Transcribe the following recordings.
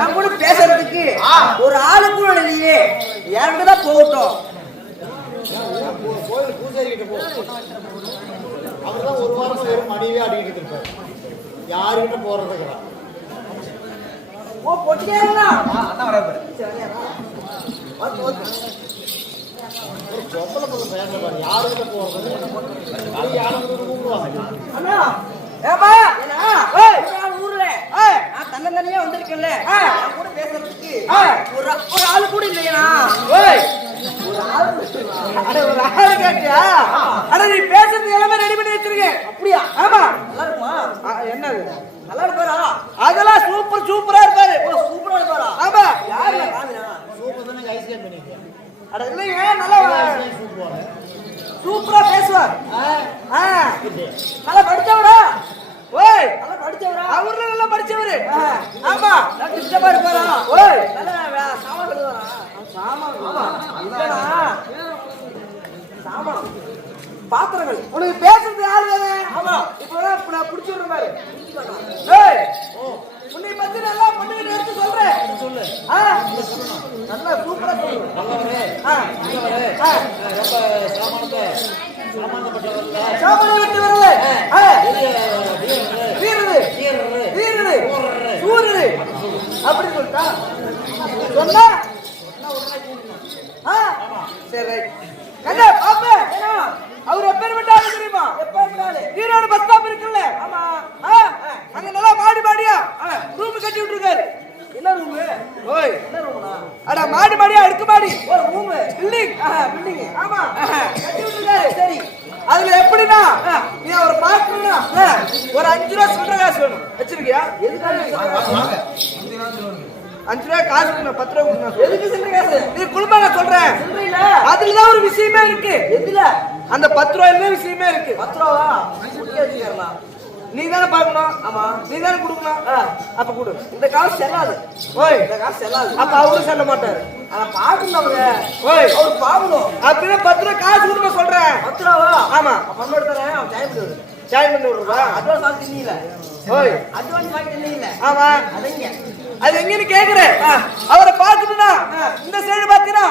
என் கூட பேசுறதுக்கு ஒரு ஆளு கூட இல்லையே, யாருக்குதான் போகட்டும். கோயில் பூஜாரி கிட்ட போ. அவர்தான் ஒரு வாரமா வெறும் மடிவே அடிக்கிட்டு இருப்பாரு. யாருக்கிட்ட போறதுக்குறா? ஓ பொட்டியாங்களா? அண்ணா வராரு. ஒரு சொப்பல போல பேச பாரு. யாருக்கிட்ட போறது? யாருக்கிட்ட கூப்பிடுவாங்க? அண்ணா ஏமா என்ன ஊர்ல நான் தன்னந்தனியா வந்திருக்கேன்ல, நான் கூட பேசுறதுக்கு ஒரு ஆளு கூட இல்லையா? ஒரு ஆளு கேட்டியா? அட நீ பேசுறது எல்லாமே ரெடி பண்ணி வச்சிருக்கேன். அப்படியா? ஆமா. நல்லா இருக்குமா? என்னது நல்லா இருப்பாரா? அதெல்லாம் சூப்பரா இருப்பாரு. சூப்பரா இருப்பாரா? ஆமா. யாரு காமினா சூப்பர் தானே ஐஸ்கேட் பண்ணிருக்கேன். அட இல்லையே, நல்லா சூப்பரா பேசுவார். நல்லா படிச்சவரா? ஓய் நல்லா படிச்சவரா? அவர்ல நல்லா படிச்சவரு. ஆமா. இஷ்டமா இருப்பாரா? ஓய் நல்லா சாமான் கழுவாரா? சாமான். ஆமா. இல்லடா சாமான் பாத்திரங்கள். உனக்கு பேசுறது யாரு வேற? ஆமா. இப்போ நான் புடிச்சு விடுறேன் பாரு. ஏய் உன்னை பத்தி நல்லா பண்ணிட்டு எடுத்து சொல்றேன். சொல்லு. நல்லா சூப்பரா சொல்லு. நல்லவரே. ரொம்ப சாமானப்பட்டவர்ல. சாமான் விட்டு வரல. வீரரு சூரரு அப்படி சொல்லிட்டா சொன்னா சரி. கண்ணா பாப்பா அவர் எப்பேற்பட்டாலும் தெரியுமா? ஈரோடு பஸ் ஸ்டாப் இருக்குல்ல, அங்க நல்லா மாடியா ரூம் கட்டி விட்டுருக்காரு. என்ன ரூம்? ஓய் என்ன ரூம்னா? அட மாடியா அடுக்குமாடி ஒரு ரூம். பில்டிங். ஆமா கட்டி விட்டுருக்காரு. சரி அதுல எப்படின்னா நீ அவரை பார்க்கணும்னா ஒரு 5 ரூபா சில்லறை காசு வேணும். வச்சிருக்கியா? எதுக்காக 5 ரூபா காசு வேணும்? 10 ரூபா கொடுக்கணும். எதுக்கு சில்லறை காசு? நீ குடும்பங்க சொல்றேன். அதுலதான் ஒரு விஷயமே இருக்கு. எதுல? அந்த 10 ரூபாயில விஷயமே இருக்கு. 10 ரூபாவா? நீ தானே பார்க்கணும். ஆமா நீ தானே கொடுக்கணும். அப்ப கொடு. இந்த காசு செல்லாது. ஓய் இந்த காசு செல்லாது. அப்ப அவரும் செல்ல மாட்டாரு. ஆனா பார்க்கணும் அவரு. ஓய் அவரு பார்க்கணும். அப்படின்னா 10 ரூபா காசு கொடுக்க சொல்றேன். 10 ரூபாவா? ஆமா. பண்ண எடுத்துறேன். அவன் ஜாயின் பண்ணி விடுறா. அட்வான்ஸ் வாங்கி தின்னீல. ஓய் அட்வான்ஸ் வாங்கி தின்னீல. ஆமா அது எங்கன்னு கேக்குறேன். அவரை பார்க்கணும்னா இந்த சைடு பாத்தீங்கன்னா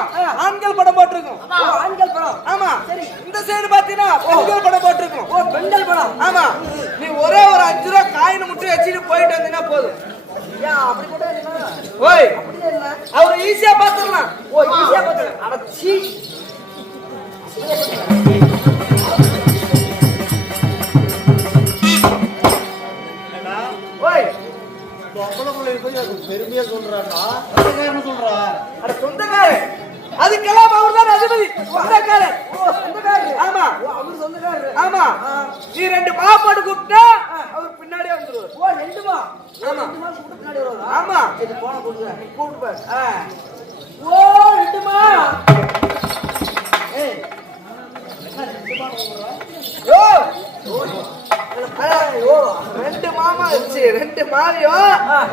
ஆண்கள் படம் போட்டிருக்கும். ஆண்கள் படம். ஆமா சரி. இந்த சைடு பாத்தீங்கன்னா பெண்கள் படம் போட்டிருக்கும். ஓ பெண்கள் படம். ஆமா. நீ ஒரே ஒரு 5 ரூபா காயின் மட்டும் வச்சுட்டு போயிட்டு வந்தீங்கன்னா போதும். அப்படி கூட ஓய் அவரை ஈஸியா பாத்துடலாம். ஓ ஈஸியா பாத்துடலாம். அடச்சி பெருமையா சொல்றான்னா சொல்றா? அட சொந்தக்காரர். அதுக்கெல்லாம் அவர் தான் அதிபதி. சொந்தக்காரர். ஓ சொந்தக்காரர். ஆமா அவர் சொந்தக்காரர். ஆமா. நீ 2 மாப்பாடு கூப்பிட்டா அவர் பின்னாடியே வந்துருவார். ஓ 2 மா? ஆமா 2 மா கூப்பிட்டு பின்னாடி வருவாரா? ஆமா. இது போன கொடுக்குறேன். நீ கூப்பிட்டு பாரு. ஓ 2 மா. ஏய் என்ன 2 மா கூப்பிடுறா? யோ ஐயோ 2 மாமா வச்சு 2 மாவியோ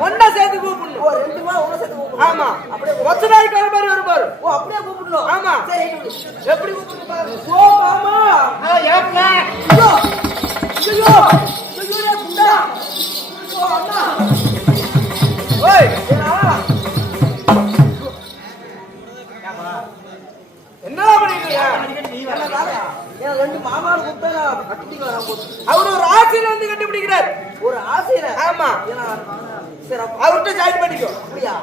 ஒண்ணா சேர்த்து கூப்பிடணும். ஓ 2 மா ஒண்ணா சேர்த்து கூப்பிடணும். ஆமா அப்படியே ஒத்த நாளைக்கு வர மாதிரி வரும் பாரு. ஓ அப்படியே கூப்பிடணும். ஆமா சரி எப்படி கூப்பிடணும் பாரு. ஓ மாமா ஏப்ல ஐயோ ஐயோ ஐயோ குண்டா. ஓ அண்ணா ஓய் என்னடா பண்ணிட்டீங்க? நீ வரல. ஏன் 2 மாமாவை கூப்பிட்டா கட்டிக்கலாம். அவர் ஒரு ஆசையில வந்து கண்டுபிடிக்கிறார். ஒரு ஆசையில? ஆமா. சரி அவர்கிட்ட ஜாயின் பண்ணிக்கோ. அப்படியா?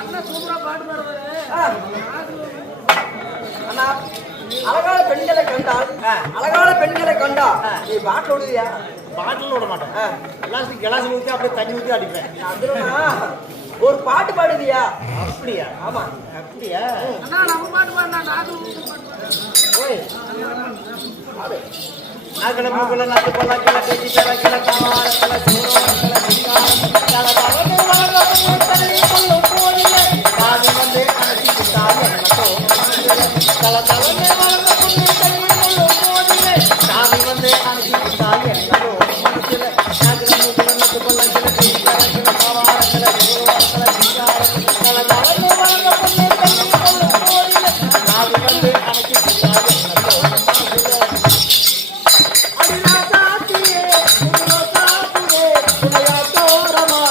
அண்ணா சூப்பரா பாட்டு பாடுவாரு. அண்ணா அழகான பெண்களை கண்டா நீ பாட்டில் விடுவியா? பாட்டில் விட மாட்டேன். கிளாஸ் ஊற்றி அப்படியே தண்ணி ஊற்றி அடிப்பேன். அதுல ஒரு பாட்டு பாடுவியா? அப்படியா? ஆமா அப்படியா? நம்ம பாட்டு பாடுனா நாக்கு ஓய் நாகல மூக்குல நட்டு கொள்ள கிள கட்டி கிள கிள காவால கிள சூரோல கிள கிள தவனே வளங்க தண்ணி கொள்ள போறியே காது வந்தே கணக்கி தாயே நட்டோ தல தவனே வளங்க தண்ணி கொள்ள போறியே காது வந்தே கணக்கி தாயே நட்டோ மனசில நாகல மூக்குல நட்டு கொள்ள கிள கட்டி கிள காவால கிள சூரோல கிள தல தவனே வளங்க தண்ணி கொள்ள போறியே காது வந்தே கணக்கி தாயே நட்டோ அடினா சாத்தியே உன்னோ சாத்தியே உனையா தோரமா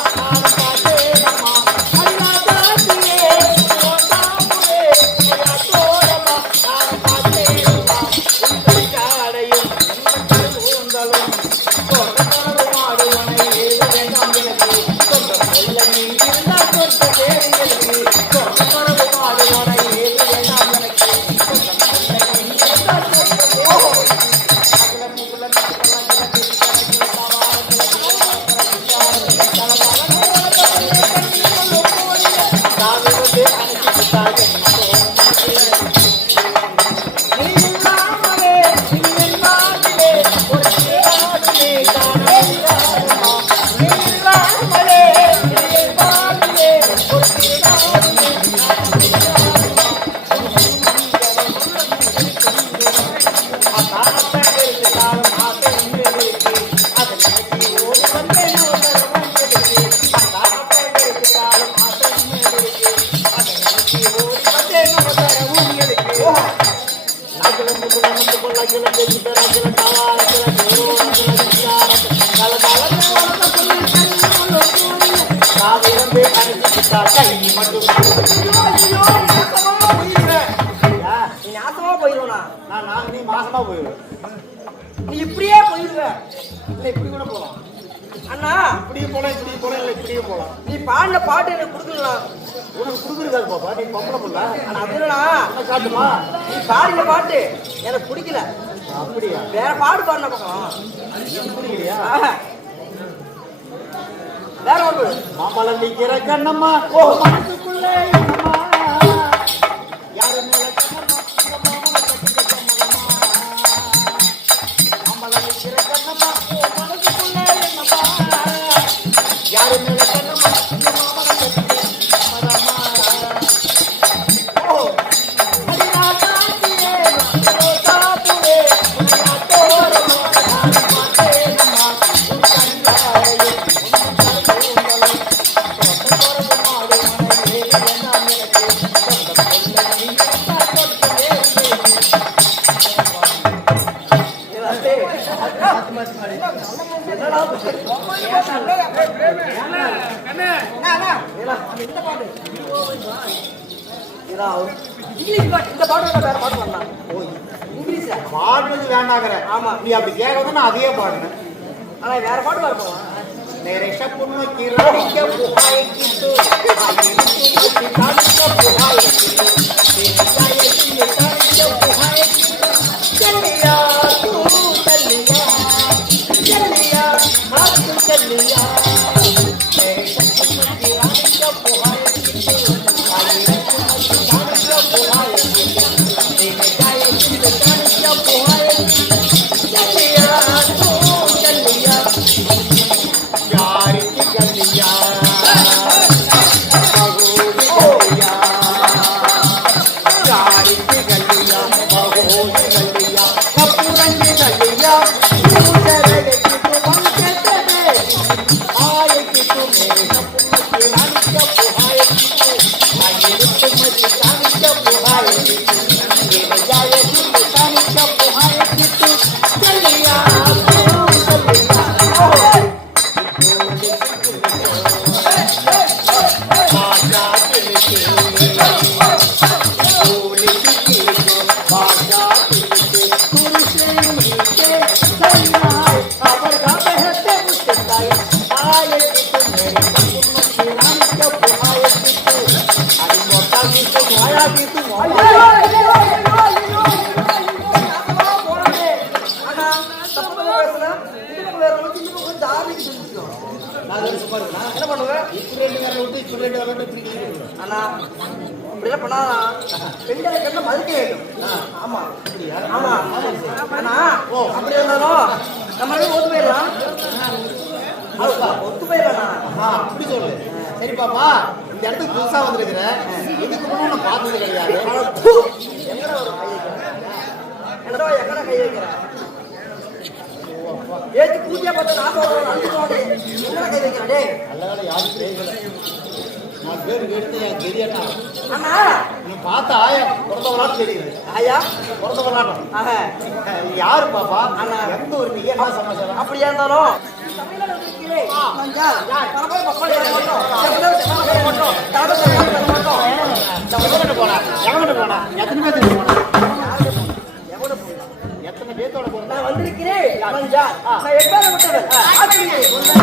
கில பேச்சு தரா கில தவார கில சோறு கில சிங்காரம் கல கல வளர்ந்த சொல்லி கண்ணு காவிரம்பே அனுப்பிட்டா கை மட்டும் நீ நாசமா போயிருவா நான் நீ மாசமா போயிடுவேன் நீ இப்படியே போயிருவ இல்லை இப்படி கூட போகலாம் அண்ணா இப்படியே போகலாம் இல்லை இப்படியே போகலாம் நீ பாடின பாட்டு எனக்கு கொடுக்கலாம் உனக்கு கொடுக்குறதாரு பாப்பா நீ பொம்பளை புள்ள ஆனா அதுலனா என்ன காட்டுமா நீ பாடின பாட்டு எனக்கு பிடிக்கல அப்படியா வேற பாடு பாடின பக்கம் பிடிக்கலையா வேற ஒன்று மாம்பழம் நிக்கிற கண்ணம்மா ஓ மனசுக்குள்ளே என்னம்மா யாரு மேல கண்ணம்மா இந்த மாமலை கட்டிக்க கண்ணம்மா மாம்பழம் நிக்கிற கண்ணம்மா ஓ மனசுக்குள்ளே என்னம்மா யாரு மேல கண்ணம்மா இந்த மாமலை கட்டிக்க கண்ணம்மா ஓ ஹரினா காத்தியே ரோசாபுரே உன்யா தோரமா யாரு மாட்டே நம்மா உன் கண்ணாயே இங்கிலீஷ் பாட்டு இந்த பாட்டு வேற பாட்டு பண்ணலாம் இங்கிலீஷ்ல பாடுறது வேண்டாங்கிற ஆமா. நீ அப்படி கேட்கறது நான் அதையே பாடுனேன் ஆனா வேற பாட்டு வரணும் நேரேஷ புண்ணு கிராடிக்க புகாய்க்கிட்டு ஆயிருக்கு காடிக்க புகாய்க்கிட்டு தேனியாயி காடிக்க புகாய்க்கிட்டு செல்லியா தூ செல்லியா செல்லியா மாத்து செல்லியா நேரேஷ புண்ணு கிராடிக்க புகாய்க்கிட்டு ஆயிருக்கு காடிக்க புகாய்க்கிட்டு தேனியாயி காடிக்க புகாய்க்கிட்டு செல்லியா தூ செல்லியா யாருக்கு கல்லியா பகோதி கல்லியா யாருக்கு கல்லியா பகோதி கல்லியா கப்புரங்கி கல்லியா பூசரகிட்டு வங்கத்தே ஆயக்கிட்டு மேக புண்ணுக்கு அனிக்க புகாயக்கிட்டு ஆயிருக்கு மச்சி காணிக்க புகாயக்கிட்டு தேவயாயக்கிட்டு காணிக்க புகாயக்கிட்டு கல்லியா என்ன பண்ணுவேன் அண்ணா இப்படிலாம் பண்ணாதா பெண்களை கண்ட மதிக்க வேண்டும் ஆமா ஆமா அண்ணா அப்படி இருந்தாலும் நம்ம ஒத்து போயிடலாம் ஒத்து போயிடலாம் அப்படி சொல்லு சரி பாப்பா இந்த இடத்துக்கு புதுசா வந்திருக்கிற இதுக்கு முன்னாடி நான் பார்த்தது கிடையாது எங்கடா கை வைக்கிற ஏத்தி பூஜையா பார்த்து நான் சொல்றேன் எங்கடா கை வைக்கிற டேய் நல்ல வேலை யாரும் பேசல நான் பேர் கேட்டு என் கெரியட்டா அண்ணா நீ பார்த்த ஆயம் பிறந்தவளாட்டம் தெரியுது ஐயா பிறந்தவளாட்டம் ஆஹா யாரு பாப்பா அண்ணா. எந்த ஒரு நீ என்ன சமாச்சாரம் அப்படியா இருந்தாலும் போனா எவங்கிட்ட போனா எத்தனை பேர் போனா எத்தனை பேர்த்தோட போனா நான் வந்திருக்கிறேன் நான் எட்டாவது விட்டவன்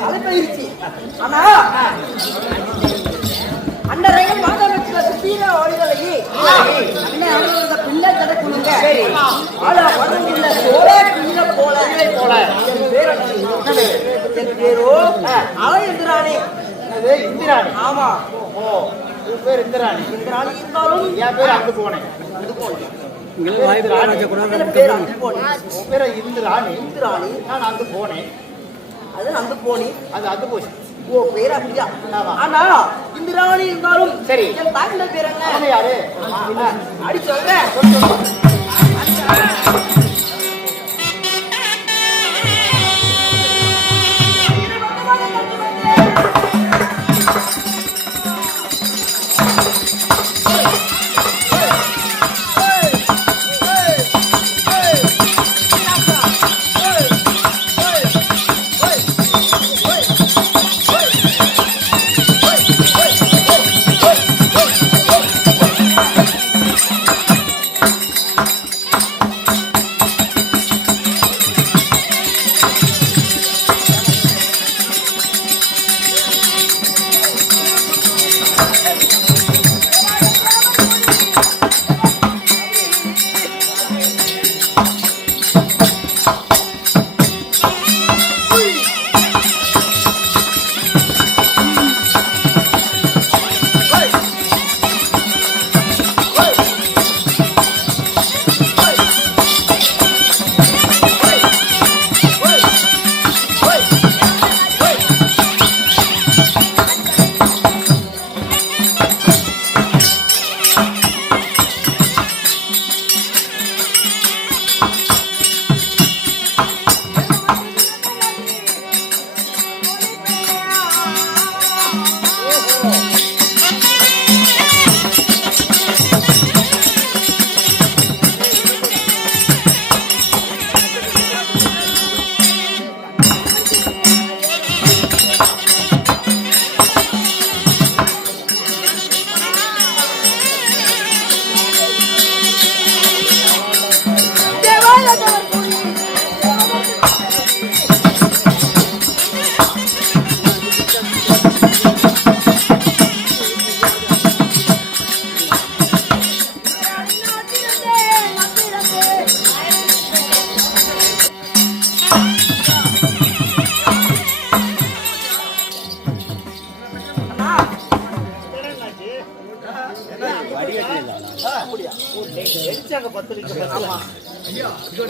அலைப்பாயிருச்சு. ஆனா அந்த ரயில் மாதவரத்துல சுத்தீர ஓடிவலையே அண்ணன் அவர்களோட பிள்ளை தடக்குழுங்க ஆளா வரவுள்ள சோழ பிள்ளை போல என் பேரோ அலை இந்திராணி. இந்திராணி. ஆமா. ஓ, உன் பேர் இந்திராணி. இந்திராணி இருந்தாலும் என் பேர் அங்கு போனேன். அது போல உன் பேர் இந்திராணி. இந்திராணி. நான் அங்கு போனேன். அது அந்த போனி. அது அங்கு போச்சு. ஓ, பேர் அப்படியா? ஆமா. ஆனா இந்திராணி இருந்தாலும் சரி. என் தாக்கில பேர் என்ன? அவன் யாரு? அடி சொல்றேன்.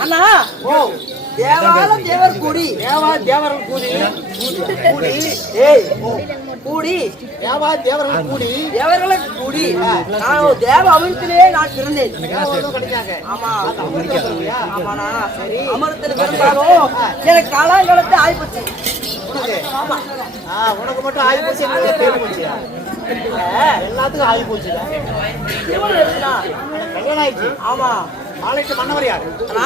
அண்ணா, ஓ, தேவால தேவர் கூடி தேவர்கள் கூடி. கூடி ஏய் கூடி தேவர்கள் கூடி. தேவர்களுக்கு கூடி நான் ஒரு தேவ அமிர்தத்திலே நான் பிறந்தேன். கிடைக்காங்க. ஆமா. சொல்றியா? ஆமாண்ணா. சரி. அமிர்தத்தில் பிறந்தாலும் எனக்கு காலாங்கலத்தை ஆயிப்போச்சு. ஆமா. உனக்கு மட்டும் ஆகி போச்சு. எனக்கு பேர் போச்சு. எல்லாத்துக்கும் ஆகி போச்சு. திருமணம் இருக்குண்ணா. கல்யாணம் ஆயிடுச்சு. ஆமா. நாளைக்கு மன்னவர் யாரு? ஆனா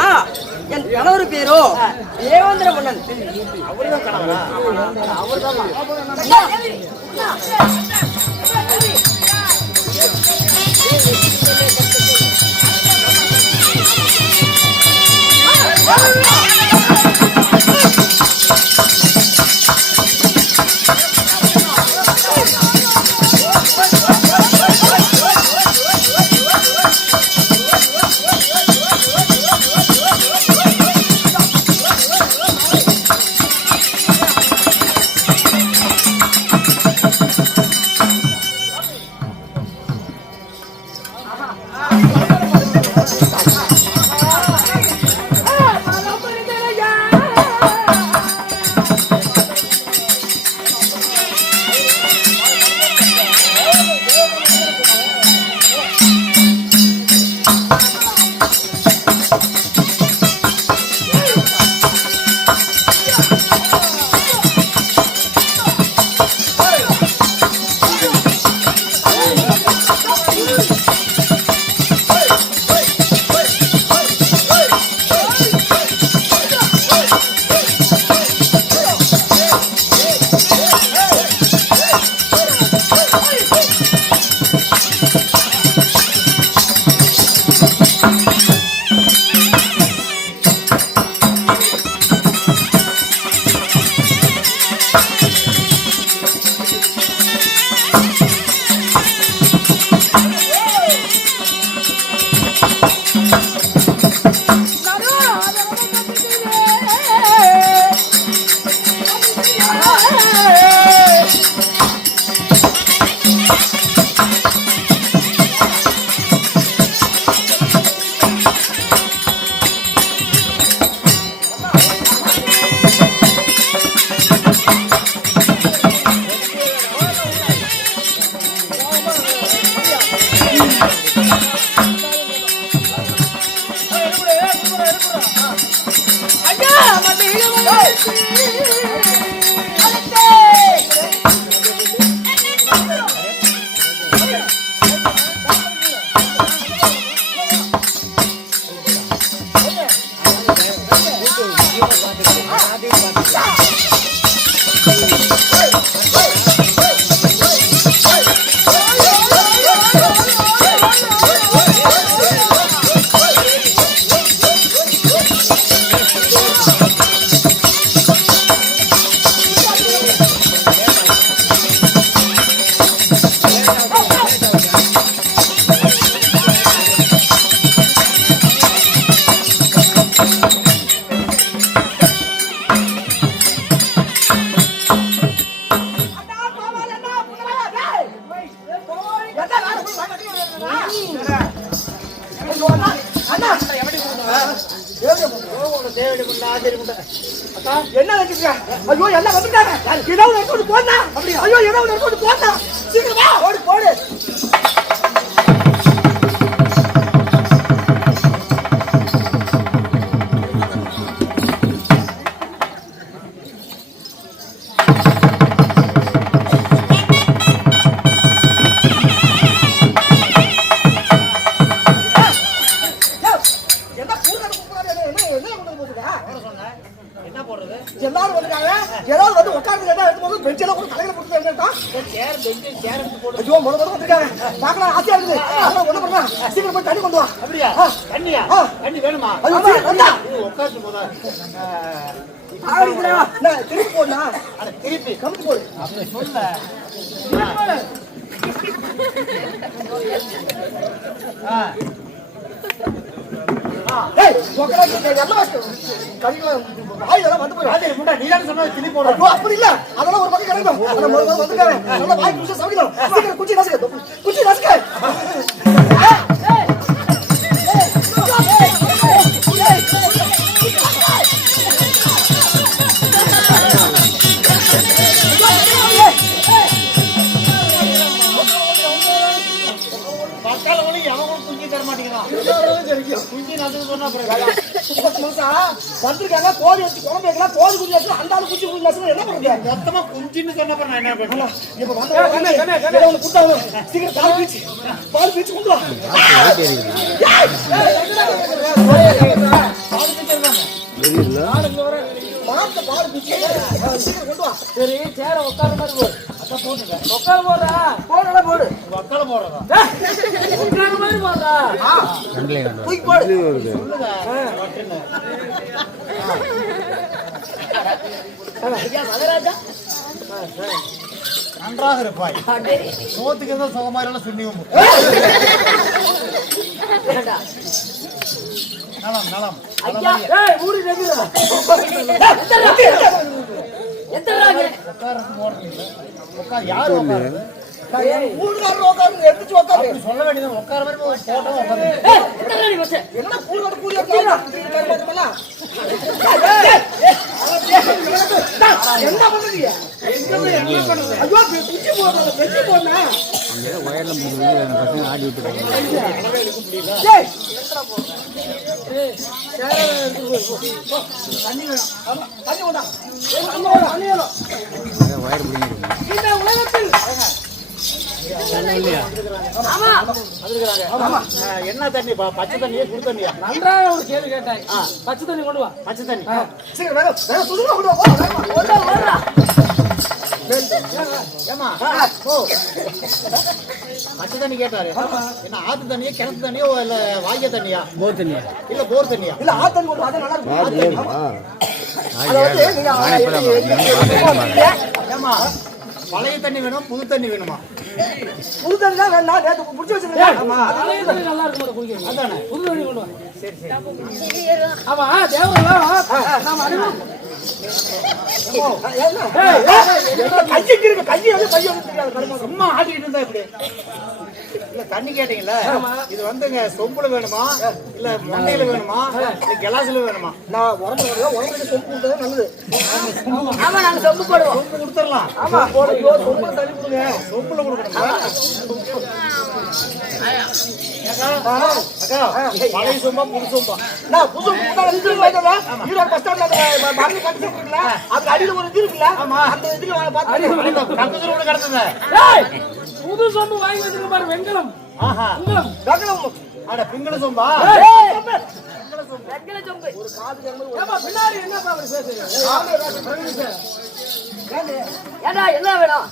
என் கணவர் பேரோ தேவேந்திர மன்னன். அவருதான் கணவரா? அவர்தான். என்ன நினைக்கிறீங்க? ஐயோ எல்லாம் வந்துட்டாங்க. ஏதாவது எடுத்து போடா. அப்படியே ஐயோ ஏதாவது எடுத்து போடா. சீக்கிரமா ஓடி போடு. எல்லாரும் வந்துட்டாங்க. ஏதாவது வந்து உட்கார்ந்து கேட்டா எடுத்து போது பெஞ்ச் எல்லாம் கூட தலையில போட்டு எடுத்தா சேர் பெஞ்ச் சேர் எடுத்து போடு. ஐயோ மொத வந்துட்டாங்க. பார்க்கலாம் ஆசையா இருக்குது. அப்புறம் ஒண்ணு பண்ணா சீக்கிரம் போய் தண்ணி கொண்டு வா. அப்படியே தண்ணியா? தண்ணி வேணுமா? ஐயோ வந்தா உட்கார்ந்து போடா. ஆடிடா. நான் திருப்பி போடா. அட திருப்பி கம்பி போடு. அப்படி சொல்ல. ஏய் உட்கார எல்லாம் கடில வாயில வந்து போய் வாயில முண்டா நீ தான் சொன்னா திருப்பி போடு. ஐயோ அப்படி இல்ல. அதெல்லாம் ஒரு பக்கம் கிடக்கும். அத மொத வந்துட்டாங்க. நல்லா வாய் குடிச்சு சாப்பிடணும். சீக்கிரம் குச்சி நசுக்கு. குச்சி நசுக்கு. வந்திருக்காங்க கோழி வச்சு குழம்பு வைக்கலாம். கோழி குஞ்சு வச்சு அந்த ஆளு குச்சி குஞ்சு நசுக்கு என்ன பண்றீங்க? மொத்தமா குஞ்சின்னு சொன்னப்ப நான் என்ன பண்ணலாம்? இப்ப வந்து குட்டாங்க. சீக்கிரம் பால் பீச்சு கொண்டு வா. பால் பீச்சு சீக்கிரம் கொண்டு வா. சரி சேர உட்கார மாதிரி போடு. அதான் போட்டுங்க. உட்கார போடுறா. போடுறா போடு. உட்கார போடுறா. உட்கார மாதிரி போடுறா. தூக்கி போடு. சொல்லுங்க. ஐயா மகராஜா நன்றாக இருப்பாய். சோத்துக்கு தான் சுகமா இருந்தாலும் சுண்ணியும். நலம் நலம். ஐயா ஏய் ஊரு நெகிரா. எத்தறாங்க? உட்கார் யார் உட்காருது? ஊர்காரர் உட்காருங்க. எடுத்து உட்காரு. சொல்ல வேண்டியது உட்கார மாதிரி போட்டோ உட்காரு. ஏய் எத்தறாடி பச்சை? என்ன ஊர்காரர் கூடி உட்காருடா. என்ன பண்றீங்க? என்ன பண்றீங்க? ஐயோ குச்சி போடுறத வெட்டி போடுனா. அங்க வயர்ல முடிஞ்சு அந்த பசங்க ஆடி விட்டுறாங்க. ஏய் எங்கடா போற? ஏய் சேர எடுத்து போ. தண்ணி வேணும். ஆமா தண்ணி கொண்டா. ஏய் தண்ணி வேணும். அங்க வயர் முடிஞ்சிருக்கு. இந்த உலகத்தில் ஆமா வந்துருக்காங்க. ஆமா என்ன தண்ணி? பச்சை தண்ணியா குடி தண்ணியா? நன்றாக ஒரு கேள்வி கேட்டாங்க. பச்சை தண்ணி கொண்டு வா. பச்சை தண்ணி சீக்கிரம் வேற வேற சுடுங்க கொண்டு வா. ஓடா ஓடா. ஏமா ஓ பச்சை தண்ணி கேட்டாரு. என்ன ஆத்து தண்ணியா கிணத்து தண்ணியா இல்ல வாய்க்கா தண்ணியா? போர் தண்ணியா? இல்ல போர் தண்ணியா? இல்ல ஆத்து தண்ணி கொண்டு வா. அது நல்லா இருக்கும். ஏமா பழைய தண்ணி வேணுமா புது தண்ணி வேணுமா? புது தண்ணி தான் வேணா. நேத்து புடிச்சு வச்சிருக்கேன். ஆமா பழைய தண்ணி நல்லா இருக்கும் குடிக்க. அதானே புது தண்ணி கொண்டு வா. சரி சரி. ஆமா தேவரா நாம அடிவோம். ஏய் கையிக்கு இருக்கு. கையை வந்து கையை வந்து தெரியாது. சும்மா ஆடிட்டு இருந்தா இப்படி. இல்ல தண்ணி கேட்டீங்கல்ல இது வந்துங்க சொம்புல வேணுமா இல்ல மண்டையில வேணுமா இல்ல கிளாஸ்ல வேணுமா? நான் உடம்புக்கு சொம்பு கொடுத்தா நல்லது. ஆமா நாங்க சொம்பு போடுவோம். சொம்பு கொடுத்துடலாம். ஆமா போடுங்க, சொம்புல தண்ணி கொடுங்க. சொம்புல கொடுக்கணுமா? அக்கா பழைய சொம்பா புது சொம்பா? நான் புது ஈரோடு பஸ் ஸ்டாண்ட்ல மருந்து கட்டி சொல்றீங்களா, அது அடியில ஒரு இது இருக்குல்ல, அந்த இதுல பார்த்து கந்தூர் கிடக்குங்க. புது சொம்பு வாங்கி வச்சிருக்க பாரு, வெண்கலம். ஆஹா வெங்கலம். அட பிங்கள சொம்பா? வெண்கல சொம்பு. ஏப்பா பின்னாடி என்னப்பா அப்படி பேசுறீங்க? ஏடா என்ன வேணும்?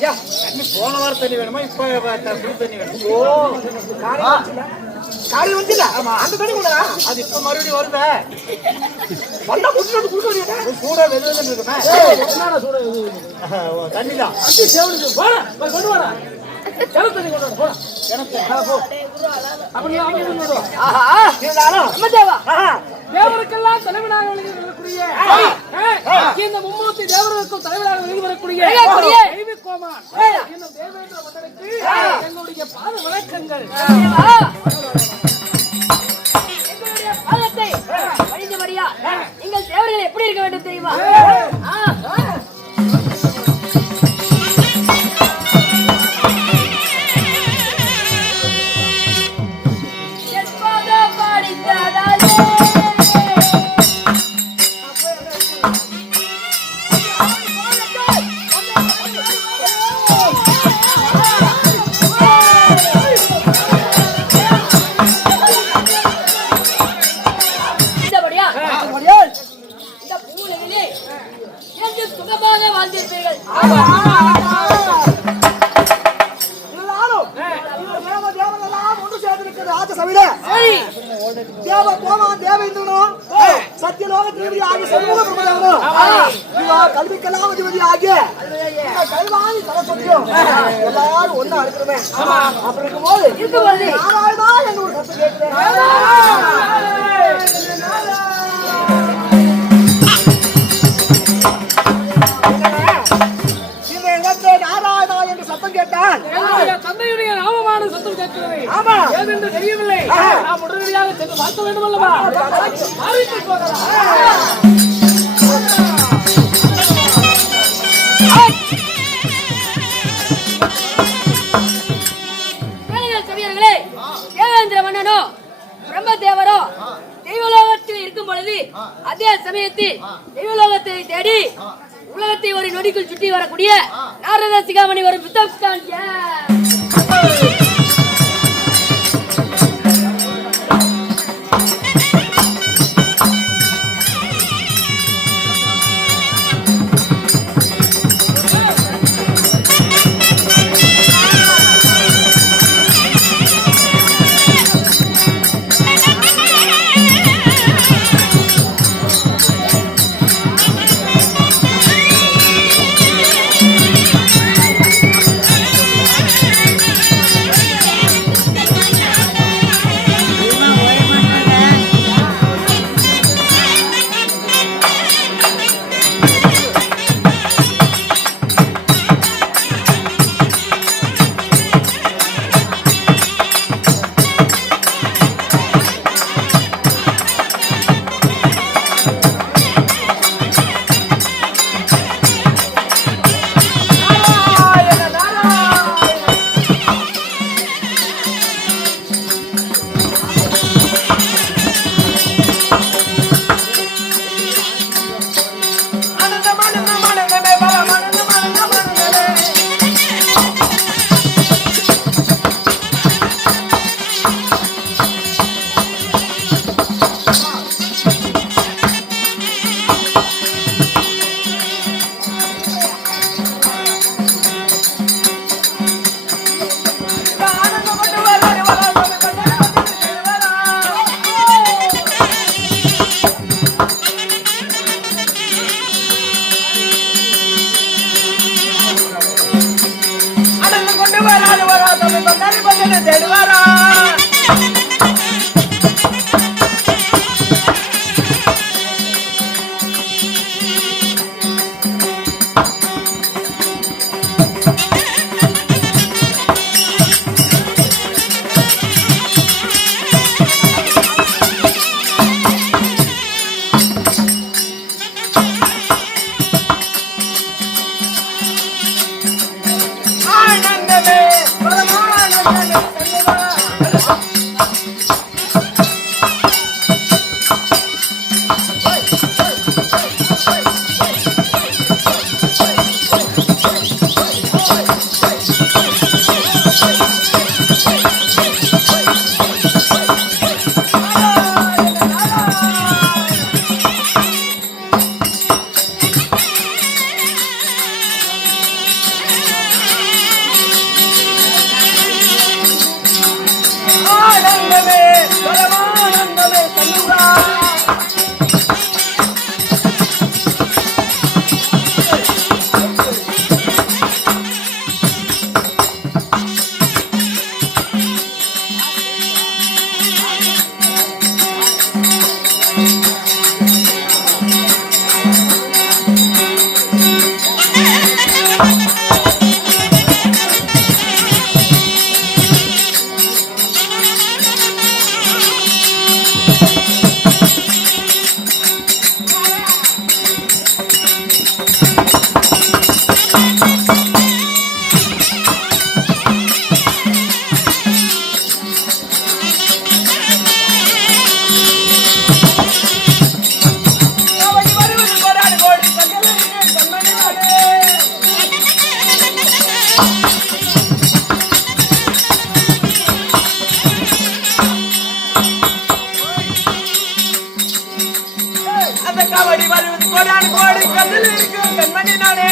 தண்ணி போன வாரம் தண்ணி வேணுமா இப்ப புது தண்ணி வேணுமா? காரி வந்துல அந்த தண்ணி கூட அது இப்ப மறுபடியும் வருத வந்தா புடிச்சு குடுக்க சூட வெதுன்னு இருக்குமே. என்னடா சூட இது? தண்ணிதான். போடா, போய் கொண்டு வாடா. கிணத்து தண்ணி கொண்டு வாடா, போடா. போ. அப்படியே அவங்க கொண்டு வா. ஆஹா இருந்தாலும் நம்ம தேவா. தேவருக்கெல்லாம் தலைவனாக விளங்கக்கூடிய இந்த மும்மூர்த்தி தேவர்களுக்கும் தலைவராக விளங்கக்கூடிய தெய்வ கோமான் இந்த தேவேந்திர மன்னனுக்கு எங்களுடைய பாத வணக்கங்கள். எங்களுடைய பாதத்தை பணிந்தபடியா நீங்கள் தேவர்கள் எப்படி இருக்க வேண்டும் தெரியுமா? சுகமாக வாழ்ந்திருப்பீர்கள். கல்விக்கெல்லாம் அதிபதி ஆகிய கல்வாணி சரஸ்வதியும் எல்லாரும் ஒன்னா இருக்கிறமே. அப்படி இருக்கும்போது நாராயணா என்று ஒரு சத்தம் கேட்கிறேன். நாராயணா என்று சத்தம் கேட்டான். தந்தையுடைய நாமமான சத்தம் கேட்கிறது. ஆமா ஏதென்று தெரியவில்லை. நாம் உடனடியாக சென்று பார்க்க வேண்டும் அல்லவா? அறிவித்து போகலாம். கவியர்களே, தேவேந்திர மன்னனோ பிரம்மதேவரோ தெய்வலோகத்தில் இருக்கும் பொழுது அதே சமயத்தில் தெய்வலோகத்தை தேடி உலகத்தை ஒரு நொடிக்குள் சுற்றி வரக்கூடிய நாரத சிகாமணி ஒரு புத்தகம். அந்த காவடி வருவது கோடான கோடி கண்ணில் இருக்கும் கண்மணி நானே